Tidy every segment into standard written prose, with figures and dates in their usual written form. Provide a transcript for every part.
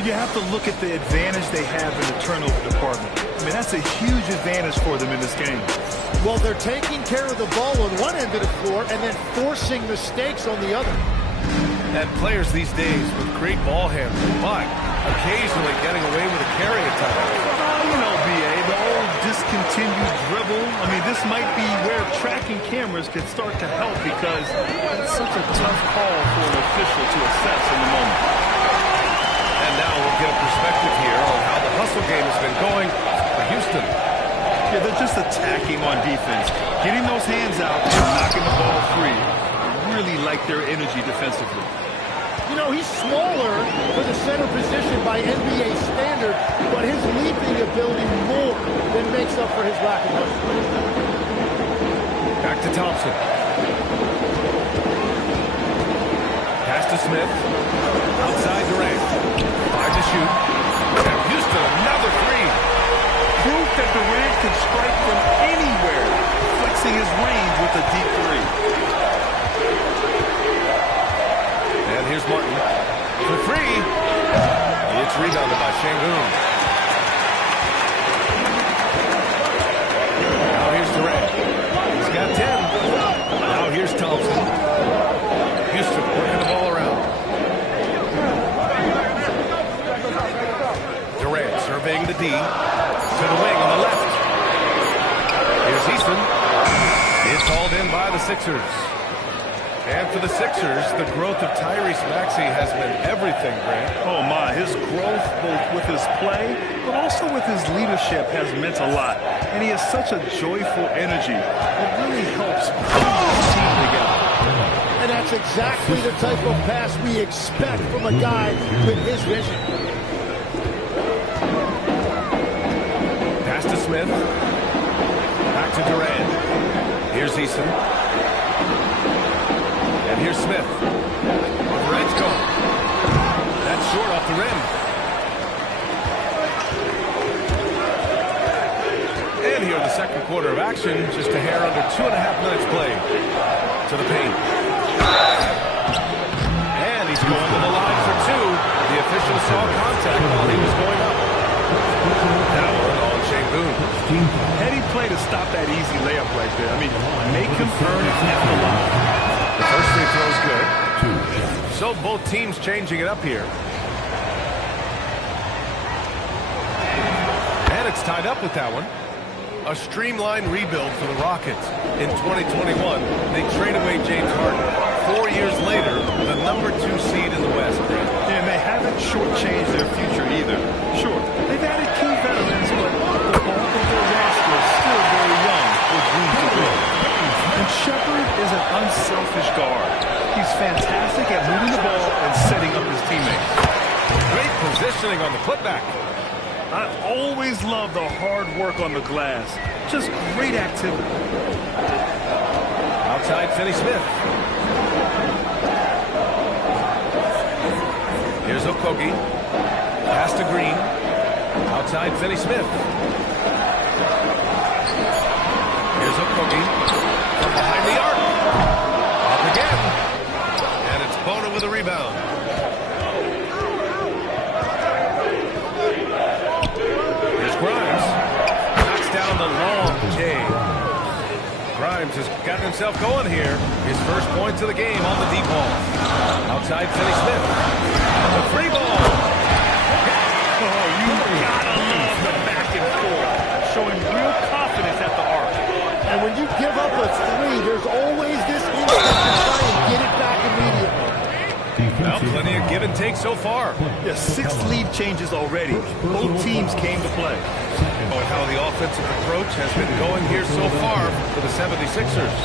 Well, you have to look at the advantage they have in the turnover department. I mean, that's a huge advantage for them in this game. Well, they're taking care of the ball on one end of the floor and then forcing mistakes on the other. And players these days with great ball handling, but occasionally getting away with a carry attack. You know, B.A., the old discontinued dribble. I mean, this might be where tracking cameras could start to help because it's such a tough call for an official to assess in the moment. And now we'll get a perspective here on how the hustle game has been going for Houston. Yeah, they're just attacking on defense, getting those hands out and knocking the ball free. I really like their energy defensively. You know, he's smaller for the center position by NBA standard, but his leaping ability more than makes up for his lack of hustle. Back to Thompson. Pass to Smith. Outside Durant. 5 to shoot. And Houston, another three. Proof that Durant can strike from anywhere, flexing his range with a deep three. And here's Martin for three. It's rebounded by Şengün. Now here's Durant. He's got 10. Now here's Thompson. Houston working the ball around. Durant surveying the D. To the wing on the left. Here's Easton. It's hauled in by the Sixers. And for the Sixers, the growth of Tyrese Maxey has been everything, Grant. Oh, my. His growth, both with his play, but also with his leadership, has meant a lot. And he has such a joyful energy. It really helps pull the team together. And that's exactly the type of pass we expect from a guy with his vision. Pass to Smith. Back to Durant. Here's Eason. And here's Smith. Durant's going. That's short off the rim. And here in the second quarter of action, just a hair under 2.5 minutes played. To the paint. And he's going to the line for two. The official saw contact while he was going up. Now on Şengün. Heady play to stop that easy layup right there. I mean, make him earn it at the line. The first free throw is good. So both teams changing it up here. And it's tied up with that one. A streamlined rebuild for the Rockets. In 2021, they trade away James Harden. 4 years later, the number 2 seed in the West. And they haven't shortchanged their future either. Sure, they've added key veterans, but the bulk of their roster is still very young with room to grow. And Shepherd is an unselfish guard. He's fantastic at moving the ball and setting up his teammates. Great positioning on the putback. I always love the hard work on the glass. Just great activity. Outside Finney-Smith. Here's Okogie. Pass to Green. Outside Finney-Smith. Here's Okogie. From behind the arc. Up again. And it's Bona with a rebound. Here's Grimes. Knocks down the long J. Grimes has gotten himself going here. His first points of the game on the deep ball. Outside Finney-Smith. The free ball. Oh, you gotta love the back and forth. Showing real confidence at the arc. And when you give up a three, there's always this instinct to try and get it back immediately. Well, plenty of give and take so far. Yeah, 6 lead changes already. Both teams came to play. And how the offensive approach has been going here so far for the 76ers.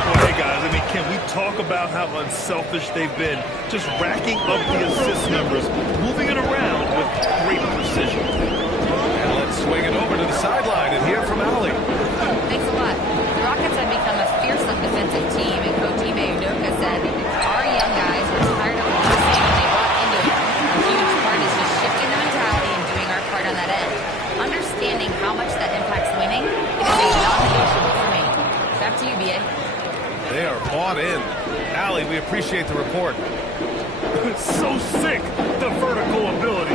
Well, hey guys, I mean, can we talk about how unselfish they've been? Just racking up the assist numbers, moving it around with great precision. And let's swing it over to the sideline and hear from Allie. Thanks a lot. The Rockets have become a fearsome defensive team, and Coach Ime Udoka said our young guys were tired of losing and they bought into it. A huge part is just shifting the mentality and doing our part on that end. Understanding how much that impacts winning, it is a non-negotiable for me. Back to you, B.A. They are bought in. Allie, we appreciate the report. It's so sick, the vertical ability.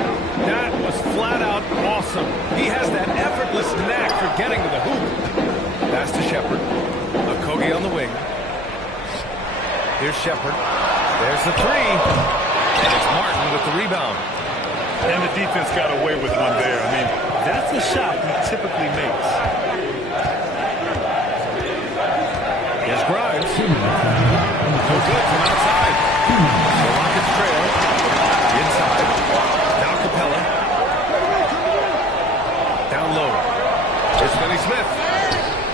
Here's Shepard. There's the three. And it's Martin with the rebound. And the defense got away with one there. I mean, that's a shot he typically makes. Here's Grimes. So good from outside. The Rockets trail. Inside. Now Capella. Down low. Here's Finney-Smith.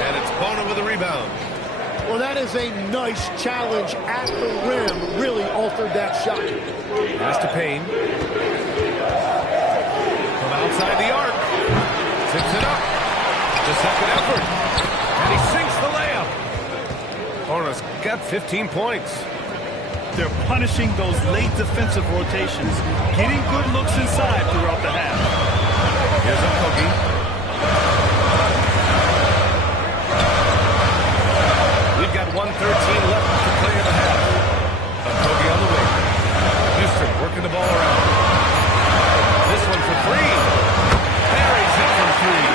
And it's Bona with the rebound. Well, that is a nice challenge at the rim. Really altered that shot. Pass to Payne. From outside the arc. Zips it up. The second effort. And he sinks the layup. Bona's got 15 points. They're punishing those late defensive rotations, getting good looks inside throughout the half. Here's Okogie. We've got 1:13 left to play in the half. Okogie on the wing. Houston working the ball around. This one for three. Buries it from three.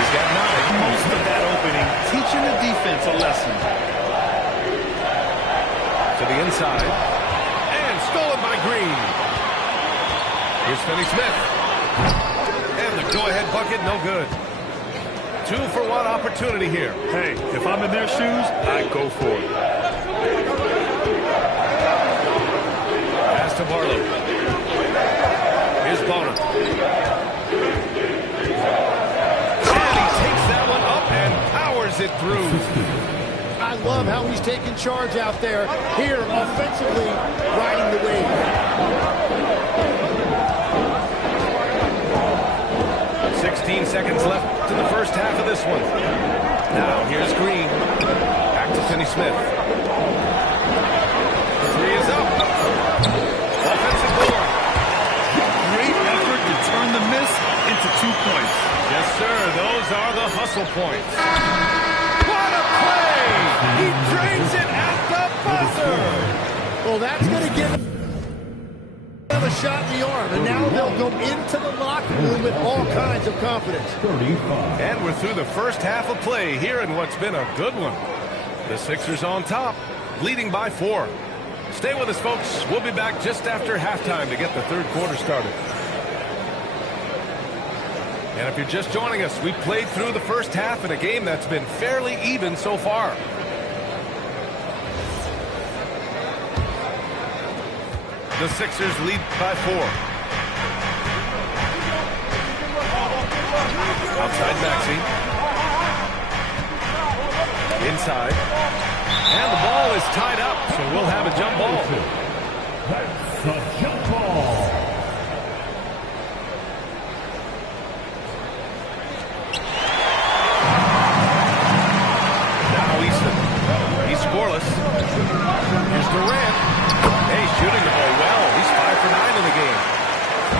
He's got 9. Most of that opening, teaching the defense a lesson. To the inside. And stolen by Green. Here's Finney-Smith. And the go-ahead bucket, no good. 2-for-1 opportunity here. Hey, if I'm in their shoes, I go for it. Pass to Barlow. Here's Bona. And he takes that one up and powers it through. I love how he's taking charge out there. Here, offensively, riding the wave. 16 seconds left to the first half of this one. Now, here's Green. Back to Finney-Smith. The three is up. Offensive board. Great effort to turn the miss into 2 points. Yes, sir. Those are the hustle points. What a play! He drains it at the buzzer. Well, that's going to give him a shot in the arm, and now they'll go into the locker room with all kinds of confidence. And we're through the first half of play here in what's been a good one. The Sixers on top, leading by 4. Stay with us, folks. We'll be back just after halftime to get the third quarter started. And if you're just joining us, we played through the first half in a game that's been fairly even so far. The Sixers lead by 4. Outside Maxey. Inside. And the ball is tied up, so we'll have a jump ball. That's a jump ball. Now Easton. He's scoreless. Here's Durant. Hey, shooting the ball well. He's 5 for 9 in the game.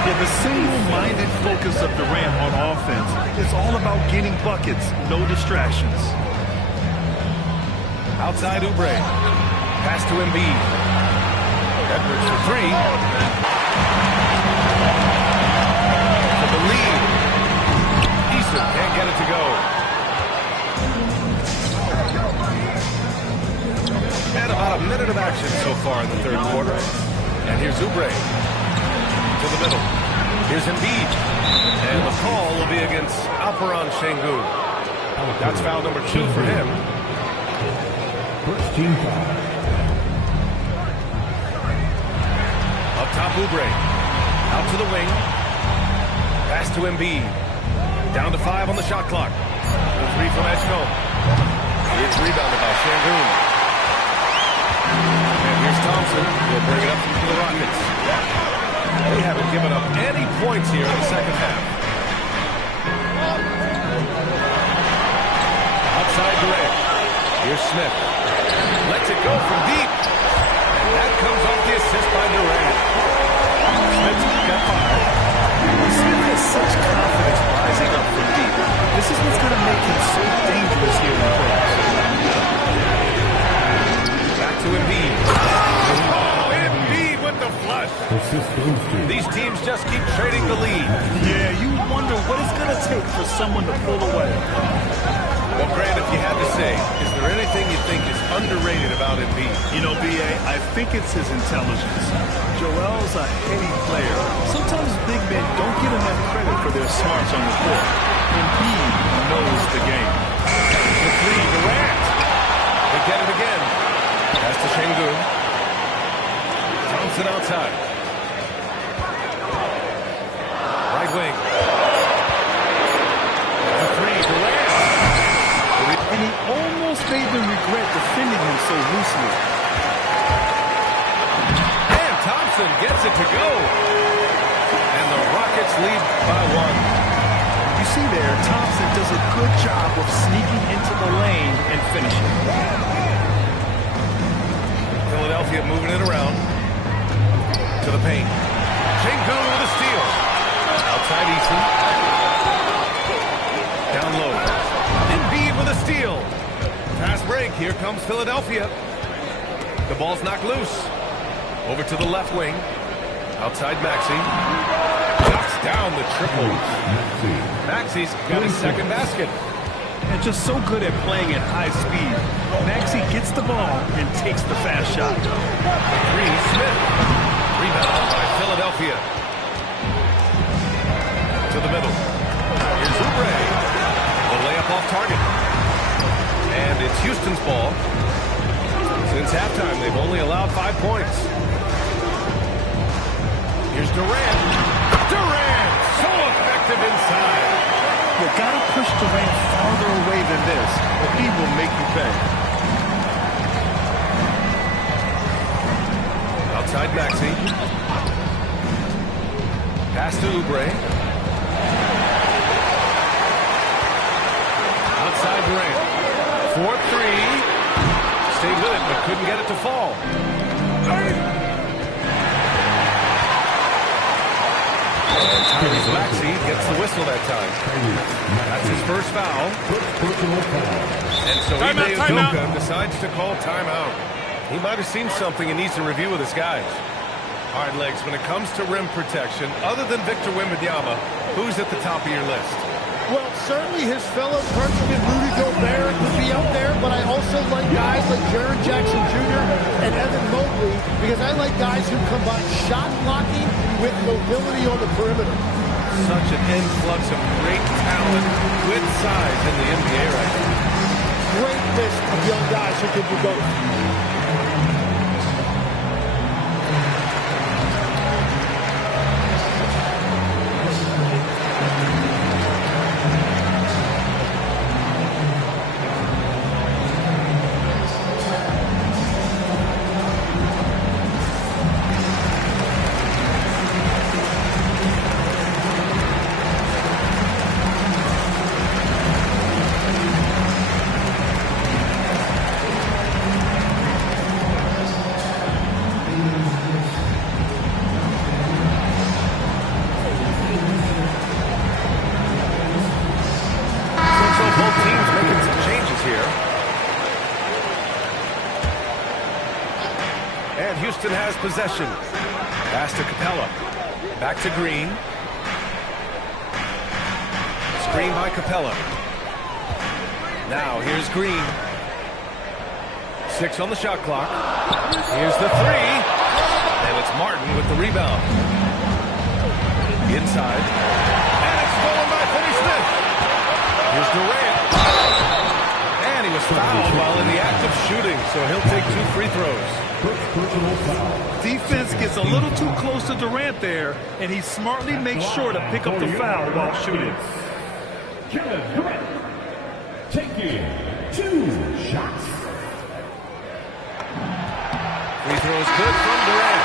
Yeah, the single-minded focus of Durant on offense is all about getting buckets, no distractions. Outside Oubre. Pass to Embiid. Edwards for 3. For the lead. Easton can't get it to go. And about a minute of action so far in the third quarter. And here's Oubre. To the middle. Here's Embiid. And the call will be against Alperen Sengun. That's foul number 2 for him. First team foul. Up top, Oubre. Out to the wing. Pass to Embiid. Down to 5 on the shot clock. The 3 from Edgecombe. It's rebounded by Sengun. And here's Thompson. He'll bring it up for the Rockets. They haven't given up any points here in the second half. Outside Durant. Here's Smith. Lets it go from deep. And that comes off the assist by Durant. Smith's got 5. You see there's such confidence rising up from deep. This is what's going to make him so dangerous here in the playoffs. Back to Embiid. Oh, Embiid with the flush. These teams just keep trading the lead. Yeah, you wonder what it's going to take for someone to pull away. Well, Grant, if you had to say, is there anything you think is underrated about Embiid? You know, B.A., I think it's his intelligence. Joel's a heady player. Sometimes big men don't get enough credit for their smarts on the court. Embiid knows the game. The three, Durant. They get it again. Pass to Şengün. Thompson outside. Right wing. The three, Durant. And he almost made them regret defending him so loosely. And Thompson gets it to go. And the Rockets lead by 1. You see there, Thompson does a good job of sneaking into the lane and finishing. Philadelphia moving it around to the paint. Şengün with a steal. Outside Eason. Down low. Embiid with a steal. Fast break. Here comes Philadelphia. The ball's knocked loose. Over to the left wing. Outside Maxey. Knocks down the triple. Maxey's got his second basket. And just so good at playing at high speed. Maxey gets the ball and takes the fast shot. Three, Smith. Rebound by Philadelphia. To the middle. Here's Oubre. The layup off target. And it's Houston's ball. Since halftime, they've only allowed 5 points. Here's Durant. Durant! So effective inside. You gotta push Durant farther away than this, or he will make you pay. Outside Maxey. Pass to Oubre. Outside Durant. 4-3. Stayed with it, but couldn't get it to fall. And Tyrese Maxey gets the whistle that time. That's his first foul. And so Ime Udoka decides to call timeout. He might have seen something and needs to review with his guys. All right, Legs, when it comes to rim protection, other than Victor Wembanyama, who's at the top of your list? Well, certainly his fellow countryman Rudy Gobert would be up there, but I also like guys like Jaren Jackson Jr. and Evan Mobley because I like guys who combine shot blocking with mobility on the perimeter. Such an influx of great talent with size in the NBA right now. Great list of young guys who can do both. Houston has possession. Pass to Capella. Back to Green. Screen by Capella. Now here's Green. 6 on the shot clock. Here's the three. And it's Martin with the rebound. Inside. And it's stolen by Finney-Smith. Here's Durant. And he was fouled while in the act of shooting, so he'll take 2 free throws. Defense gets a little too close to Durant there, and he smartly makes sure to pick up the foul while shooting. Kevin Durant taking 2 shots. Free throws good from Durant.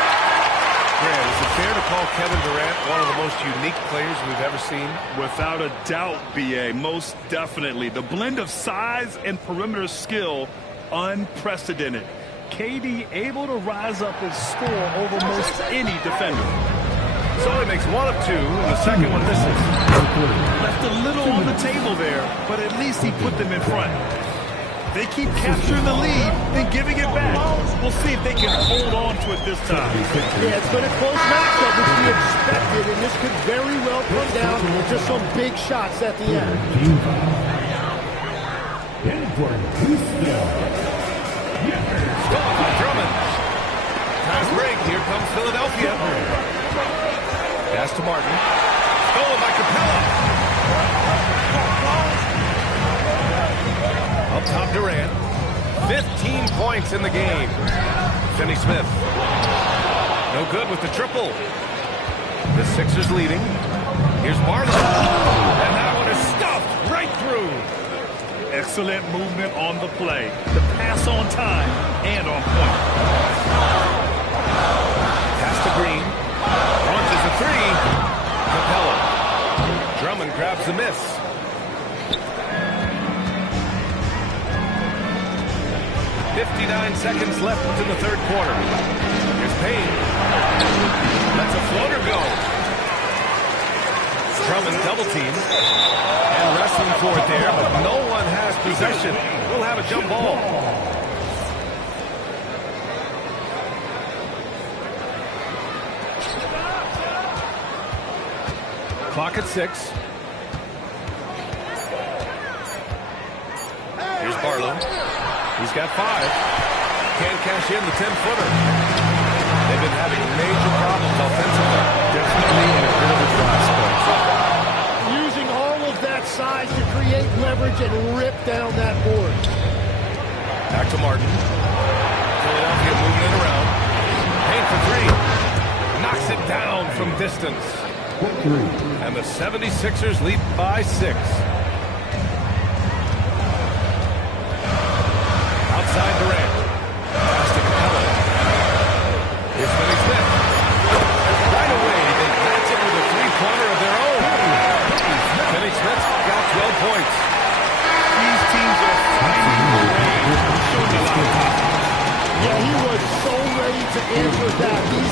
Grant, is it fair to call Kevin Durant one of the most unique players we've ever seen? Without a doubt, B.A., most definitely. The blend of size and perimeter skill, unprecedented. KD able to rise up and score over most any defender. So he makes 1 of 2 in the second one misses. Left a little on the table there, but at least he put them in front. They keep capturing the lead, then giving it back. We'll see if they can hold on to it this time. Yeah, it's been a close matchup, which we expected, and this could very well come down to some big shots at the end. Denver Houston. Stolen by Drummond. Fast break. Here comes Philadelphia. Pass to Martin. Stolen by Capella. Up top Durant. 15 points in the game. Finney-Smith. No good with the triple. The Sixers leading. Here's Barlow. And that one is stuffed right through. Excellent movement on the play. The pass on time and on point. Pass to Green. Launches a three. Capella. Drummond grabs the miss. .59 seconds left in the third quarter. Here's Payne. Lets a floater go. Drummond double team. And wrestling for it there, but no one has possession. We'll have a jump ball. Clock at 6. Here's Barlow. He's got 5. Can't cash in the 10-footer. They've been having major problems offensively. Definitely in a bit of a dry spell. Using all of that size to create leverage and rip down that board. Back to Martin. Philadelphia moving it around. Payne for 3. Knocks it down from distance. And the 76ers lead by 6. Outside Durant. Pass to Capella. Here's Finney-Smith. Right away, they match it with a three-pointer of their own. Finney-Smith's got 12 points. These teams are fighting for range. Yeah, he was so ready to answer that. These